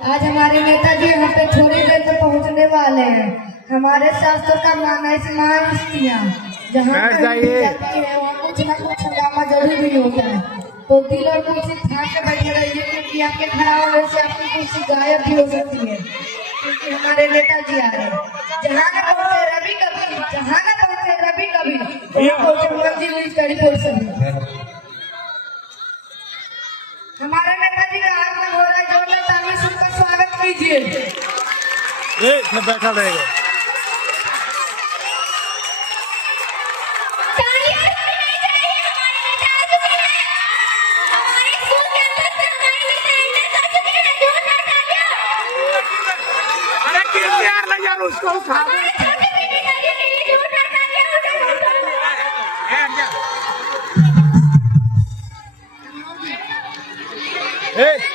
आज हमारे नेताजी यहाँ पे थोड़ी देर में पहुँचने वाले हैं। हमारे शास्त्रों का मानना इस महान स्त्रियाँ जहाँ जाती है वहाँ कुछ न कुछ हंगामा जरूर भी होता है, तो दिल और कुर्सी थाम के बैठे रहिए, क्योंकि आपके खड़ा होने से आपकी कुर्सी गायब भी हो सकती है, क्योंकि हमारे नेताजी आ रहे हैं। जहाँ न पहुँचे रवि कभी, जहाँ न पहुँचे रवि कभी, वहाँ पहुँचे मंजिल निज करी कोई सभी। हमारे नेताजी का आगमन हो रहा है, जोरदार ताली से उनका स्वागत कीजिए। बैठा रहेगा। उसको उठा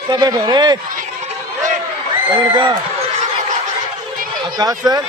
सब बैठो रे आकाश सर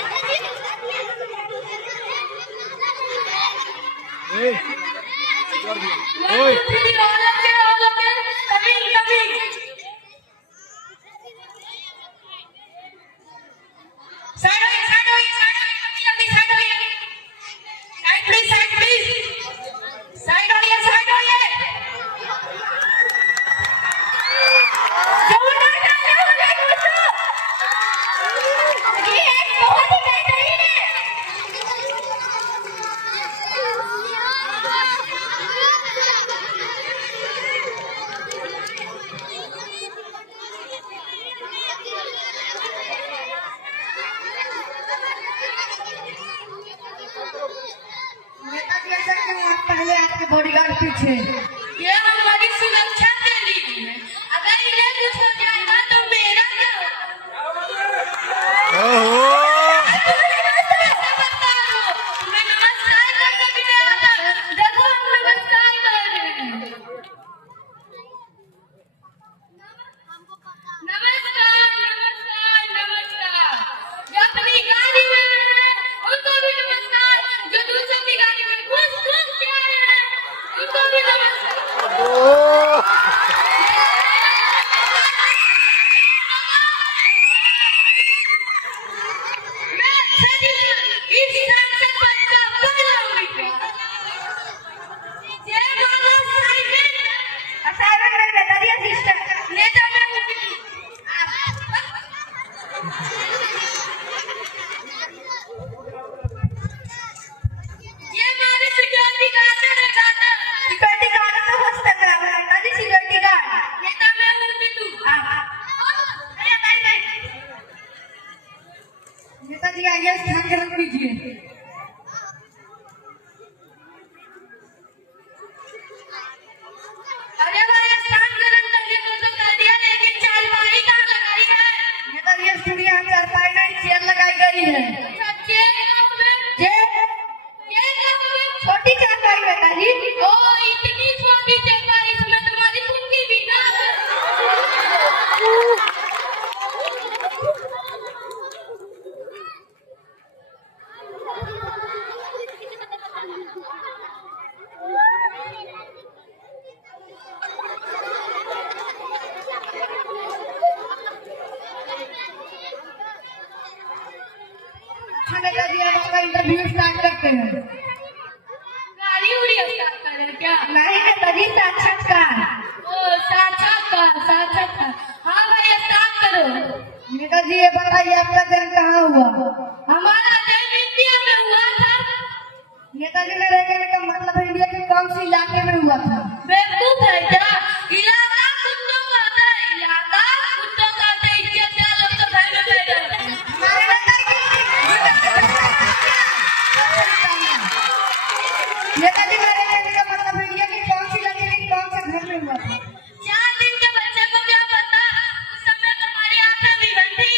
पहले आपके बॉडीगार्ड पीछे, ये हमारी सुरक्षा के लिए है। अगर इन्हें कुछ हो जाएगा तो मेरा क्या होगा? मैं नमस्कार करके भी नहीं आता। देखो हम नमस्कार कर रहे हैं। नमस्कार नमस्कार नमस्कार। जो अपनी गाड़ी में है उनको भी नमस्कार, जो दूसरों की गाड़ी में घुस के आ रहे हैं उनको भी नमस्कार। मैं अच्छा दिल इस संसद पद का पहला उम्मीदवार जय माला साइमन असाइनमेंट में नेताजी असिस्टेंट नेता में ये हमारे सिक्योरिटी गार्ड है गाता सिक्योरिटी गार्ड तो होस्ट कर रहा है। नेताजी सिक्योरिटी गार्ड नेता में हूँ तू नेताजी आइए स्थान ग्रहण कीजिए। अरे भाई स्थान ग्रहण करने को तो कर दिया, लेकिन चालबाजी कहाँ लगाई है? नेताजी स्टूडियो में चारपाई नहीं चेयर लगाई गई है। सच्चे कब में ये ये कब में छोटी चारपाई नेताजी, ओ इतनी छोटी चालबाजी इसमें तुम्हारी कुंडी भी ना अच्छा नेताजी अब आपका इंटरव्यू स्टार्ट करते हैं। गाड़ी उड़ी स्टार्ट कर रहे क्या? नहीं नेताजी साक्षात्कार। ओ साक्षात्कार। हाँ भाई स्टार्ट करो। नेताजी ये बताइए आपका जन्म कहाँ हुआ? हमारा जन्म इंडिया में हुआ था। नेताजी मेरे कहने का मतलब है इंडिया के कौन सी इलाके में हुआ था? बेवकूफ है क्या? इलाका कुत्तों का होता है, इलाका कुत्तों का होता है। इज्जत क्या लोग तो घर में बैठे रहते हैं। हमारे नेताजी मेरे कहने का मतलब है इंडिया के कौन सी इलाके में कौन से घर में हुआ था? 4 दिन के बच्चे को क्या पता? उस समय तुम्हारी आंखें भी बंद थी।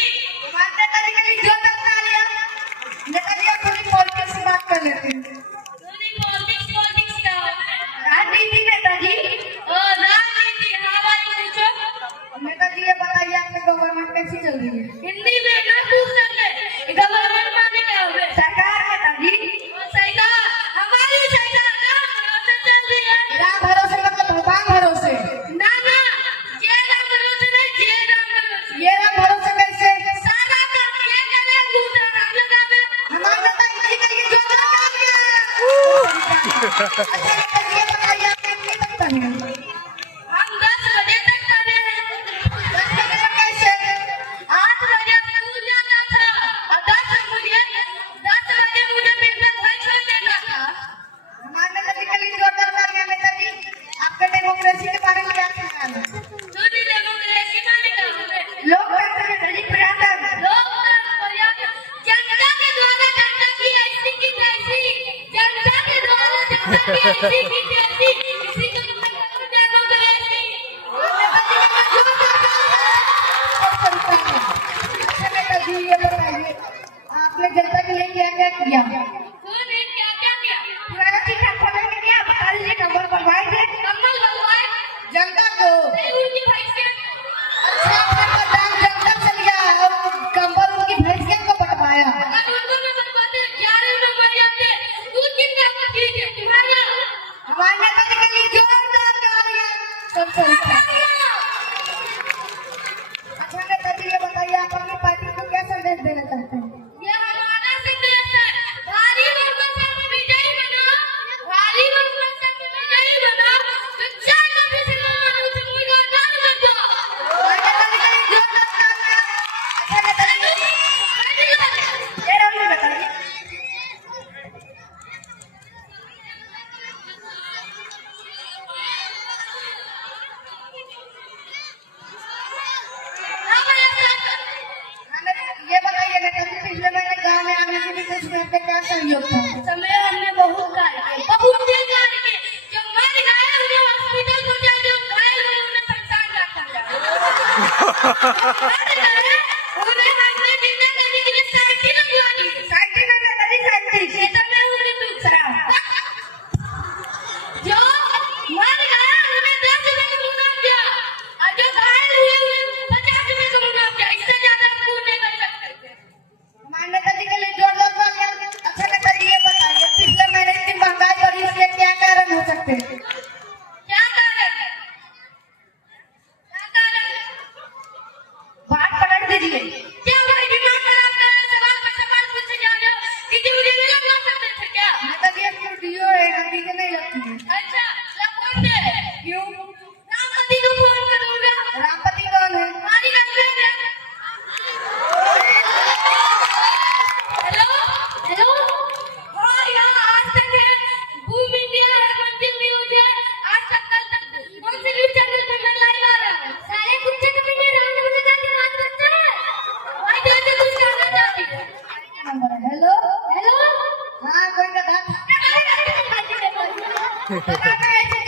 हमारे नेताजी के लिए जो तक आ लिया। नेताजी आप थोड़ी पॉलिटिक्स से बात कर लेते हैं। थोड़ी पॉलिटिक्स क्या होता है? राजनीति नेताजी। ओ राजनीति। हाँ भाई पूछो। नेताजी ये बताइए आपकी गवर्नमेंट कैसी चल रही है? हिंदी में ना पूछ सकते। गवर्नमेंट माने क्या हुए? सरकार नेताजी सरकार हमारी सरकार राम भरोसे चल रही है। राम भरोसे मतलब भगवान भरोसे। ना ना, जय राम भरोसे नहीं, जय राम भरोसे। ये राम भरोसे नेता जी, ये बताइए आप कितनी तक पढ़े हैं? हम 10 बजे तक पढ़े हैं। 10 बजे तक कैसे? 8 बजे स्कूल जाता था और 10 बजे मुझे फिर से घर छोड़ देता था। हमारे नेता जी के लिए जोरदार तालियां। नेता जी, आपका डेमोक्रेसी के बारे में क्या ख्याल है? दूसरी डेमोक्रेसी माने क्या होता है? लोकतंत्र में दलित प्रजातंत्र। लोकतंत्र प्रजातंत्र, जनता के द्वारा जनता की ऐसी की तैसी, जनता के द्वारा जनता की ऐसी की तैसी, इसी को मतलब डेमोक्रेसी। अच्छा नेता जी, ये बताइए आपने जनता के लिए क्या क्या किया? तूने क्या क्या किया? पुराना चिट्ठा खोलने में क्या बता दीजिए, कंबल बनवाए थे कम्बल बनवाए, जनता को। नहीं उनकी हैसियत। अच्छा, आपने मतदान जनता से लिया और कंबल उनकी हैसियत को बंटवाया। अगर उनको भी बनवाते 11 लोग मर जाते, तू कितना ठीक है तुम्हारा? हमारे नेता जी के लिए जोरदार तालियां। अच्छा नेता जी, ये बताइए आप अपनी पार्टी को क्या संदेश देना चाहते हैं? ये हमारा संदेश है, भारी बहुमत से विजयी बना, भारी बहुमत से विजयी बना, तो चार कभी से मुझे मुर्दान कर दो। हमारे नेता जी के लिए जोरदार तालियां। अच्छा नेता जी, ये रवि बताइए। ये बताइए नेता जी, पिछले महीने गाँव में आने के लिए कुछ में आपका क्या सहयोग था? समय हमने बहुत कार्य किए, बहुत से कार्य किए। जो मर गए उन्हें हॉस्पिटल पहुंचा, जो घायल हुए उन्हें संस्थान रखा गया। मर गए उन्हें हमने जिंदा करने के लिए साइकिल लगवा दी। साइकिल में नेता जी साइकिल। क्षेत्र में उन्हें दूसरा जो मर गया उन्हें 10 रुपए का मुनाफा दिया और जो घायल हुए उन्हें 50 रुपए का मुनाफा दिया। इससे ज्यादा हम पूर्ण नहीं कर सकते। हमारे नेता जी के लिए जोरदार तालियां। अच्छा नेता जी, ये बताइए पिछले महीने इतनी महंगाई बढ़ी, इसके क्या कारण हो सकते हैं? क्या कारण है? क्या कारण है? बात पलट दीजिए। क्या भाई दिमाग खराब कर रहे? सवाल पर सवाल पूछे जा रहे हो। किसी मुझे नहीं लगा सकते थे क्या? नेता जी, एक वीडियो है, नदी के नहीं लगती है। अच्छा लफोन दे। क्यों? रामपति को फोन करूंगा। रामपति कौन है? हमारी गर्लफ्रेंड है। हेलो हेलो, हाँ यहाँ आज तक है, भूमि इंडिया है, मंदिर न्यूज है, आज तक कल तक कौन से न्यूज चैनल पे मैं लाइव आ रहा हूँ? सारे कुछ तो मैंने राम मुझे जाके बात करता है। भाई जाके कुछ करना चाहती है। नंबर है। हेलो, हेलो हाँ कोई का था? क्या बात करते हैं? पता नहीं, ऐसे